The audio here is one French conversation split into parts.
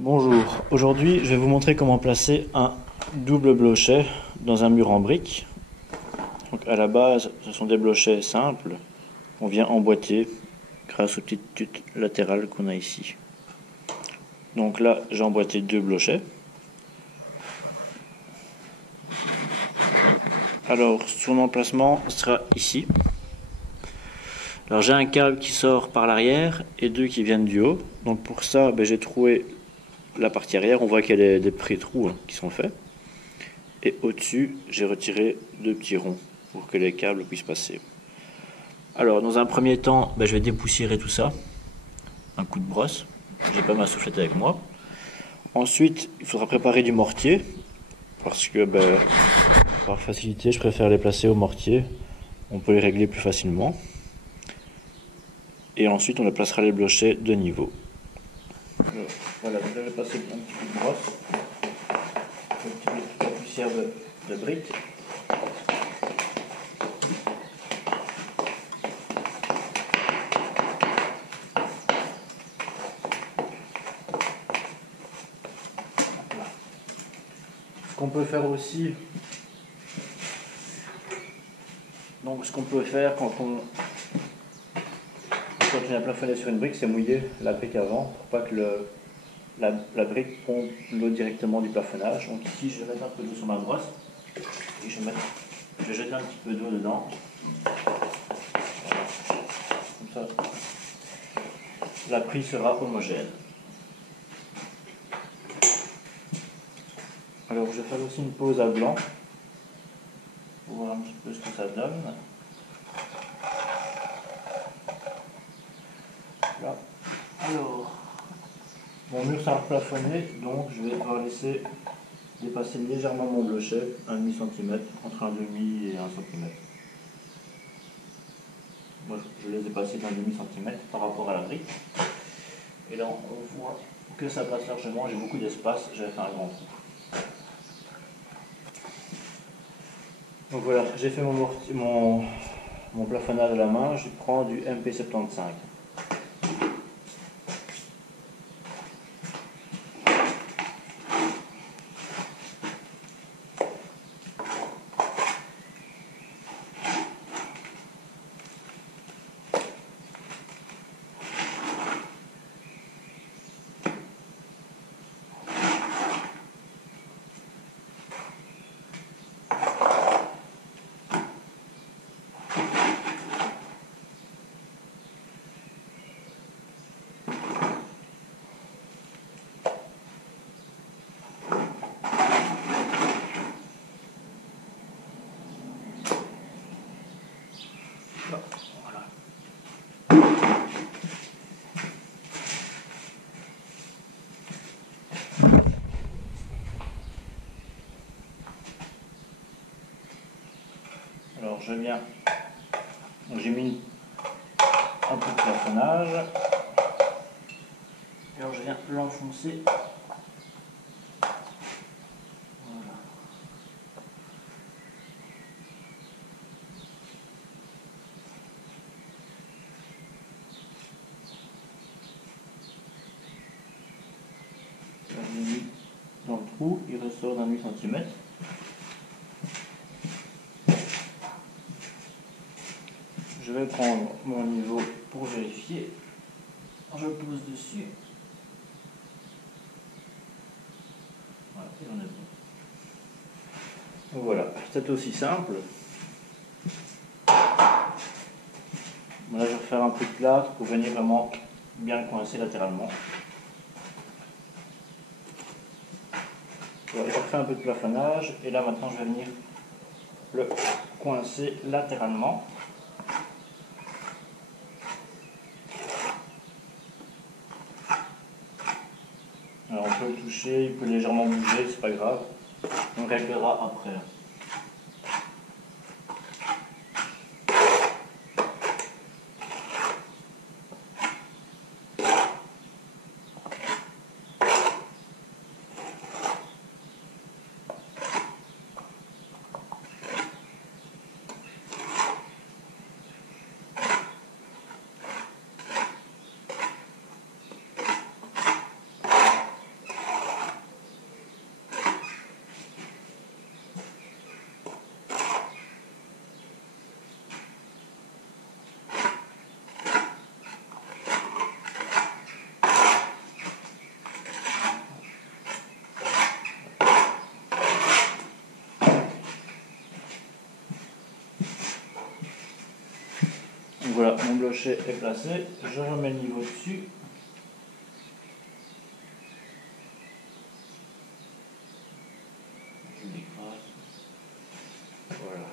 Bonjour, aujourd'hui je vais vous montrer comment placer un double blochet dans un mur en briques. Donc à la base ce sont des blochets simples qu'on vient emboîter grâce aux petites tutes latérales qu'on a ici. Donc là j'ai emboîté deux blochets. Alors son emplacement sera ici. Alors j'ai un câble qui sort par l'arrière et deux qui viennent du haut. Donc pour ça j'ai troué la partie arrière, on voit qu'il y a des pré-trous qui sont faits. Et au-dessus, j'ai retiré deux petits ronds pour que les câbles puissent passer. Alors, dans un premier temps, je vais dépoussiérer tout ça. Un coup de brosse. J'ai pas ma soufflette avec moi. Ensuite, il faudra préparer du mortier. Parce que, par facilité, je préfère les placer au mortier. On peut les régler plus facilement. Et ensuite, on les placera les blochets de niveau. Alors, voilà, je vais passer un petit coup de brosse. Un petit peu de poussière de briques. Ce qu'on peut faire aussi, donc ce qu'on peut faire quand on a plafonné sur une brique, c'est mouiller la brique avant pour pas que la brique pompe l'eau directement du plafonnage. Donc ici je vais mettre un peu d'eau sur ma brosse et je vais jeter un petit peu d'eau dedans. Voilà. Comme ça la prise sera homogène. Alors je vais faire aussi une pause à blanc pour voir un petit peu ce que ça donne. Là. Alors, mon mur sera plafonné, donc je vais devoir laisser dépasser légèrement mon blochet, 1,5 cm, entre 1,5 et 1 cm. Moi je l'ai dépassé d'1,5 cm par rapport à la brique. Et là on voit que ça passe largement, j'ai beaucoup d'espace, j'avais fait un grand trou. Donc voilà, j'ai fait mon plafonnage à la main, je prends du MP75. Voilà. Alors je viens, j'ai mis un peu de plafonnage, et alors je viens l'enfoncer. Voilà. Je l'ai mis dans le trou, il ressort d'1,8 cm. Je vais prendre mon niveau pour vérifier. Je pose dessus. Voilà, et on est bon. Donc voilà, c'est aussi simple. Là, je vais refaire un peu de plâtre pour venir vraiment bien le coincer latéralement. Voilà, je refais un peu de plafonnage et là maintenant je vais venir le coincer latéralement. Alors on peut le toucher, il peut légèrement bouger, c'est pas grave. On réglera après. blochet est placé, je remets le niveau dessus. Je l'écrase. Voilà.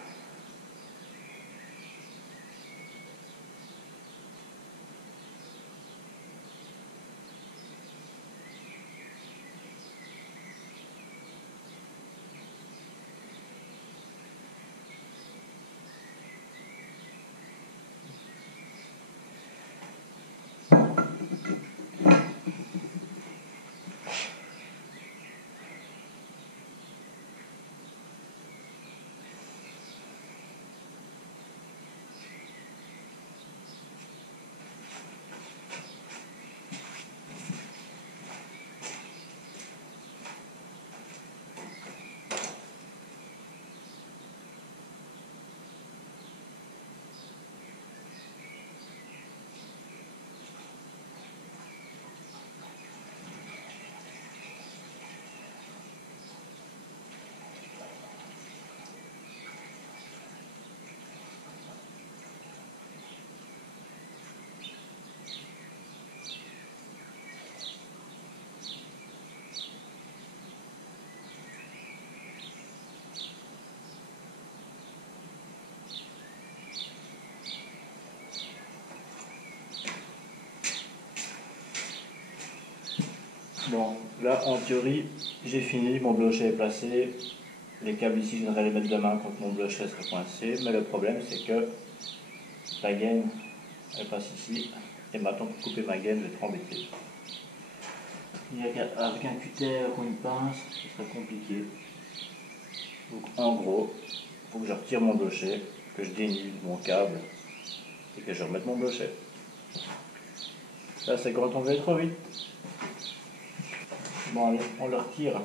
Bon, là en théorie, j'ai fini, mon blochet est placé. Les câbles ici, je viendrai les mettre demain quand mon blochet sera coincé. Mais le problème, c'est que la gaine, elle passe ici. Et maintenant, pour couper ma gaine, je vais être embêté. Avec un cutter ou une pince, ce serait compliqué. Donc en gros, il faut que je retire mon blochet, que je dénude mon câble et que je remette mon blochet. Là, c'est quand on veut trop vite. Bon, allez, on le retire.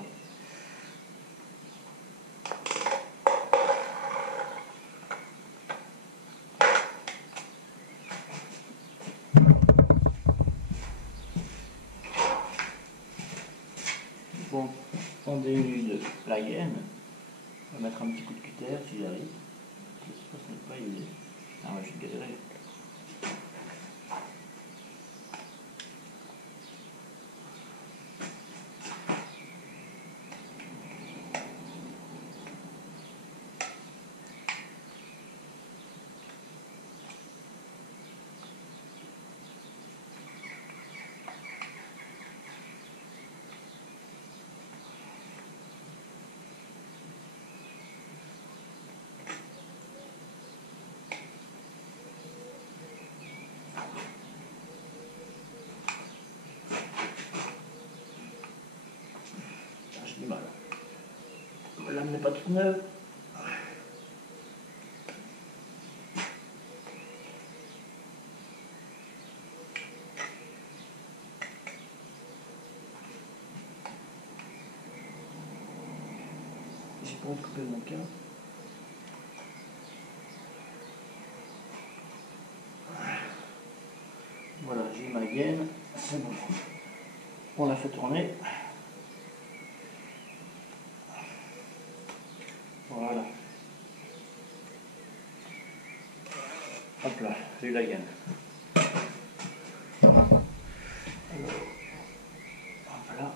Bon, on dénude la gaine. On va mettre un petit coup de cutter si j'y arrive. Ça n'est pas évident. Ah, moi je suis galéré. J'ai du mal. La lame n'est pas toute neuve. J'ai pas envie de couper mon câble. Voilà, j'ai ma gaine, c'est bon. On la fait tourner. Voilà. Hop là, j'ai eu la gaine. Hop là.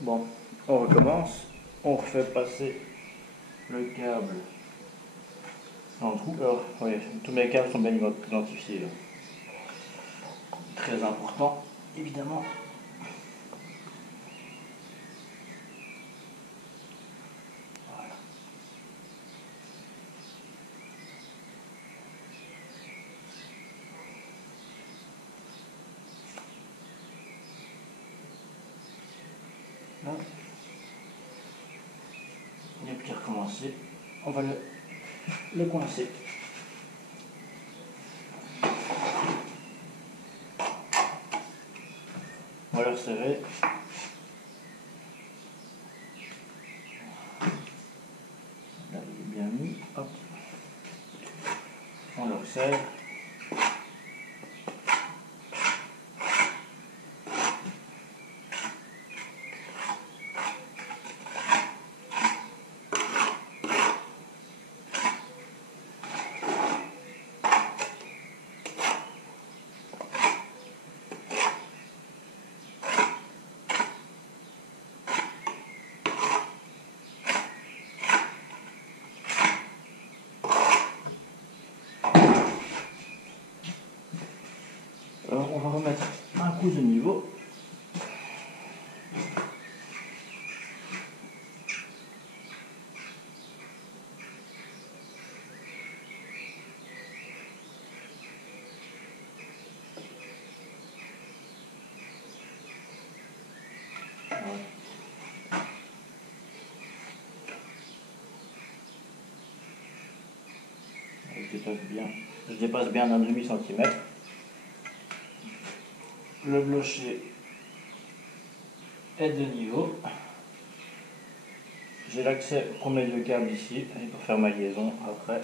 Bon, on recommence. On refait passer le câble dans le trou. Alors, oui, tous mes câbles sont bien identifiés. Là. Très important, évidemment. Voilà. Là. Il n'y a plus qu'à recommencer. On va le coincer. On va le resserrer. Là, il est bien mis. Hop. On le resserre. Alors on va remettre un coup de niveau. Je dépasse bien d'un demi-centimètre. Le blocher est de niveau. J'ai l'accès pour mes deux câbles ici et pour faire ma liaison. Après,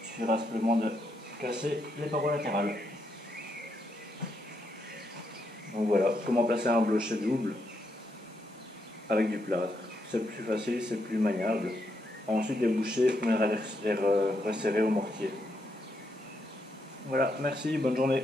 il suffira simplement de casser les parois latérales. Donc voilà, comment placer un blocher double avec du plâtre. C'est le plus facile, c'est le plus maniable. Ensuite, les bouchées, on les resserrer au mortier. Voilà, merci, bonne journée.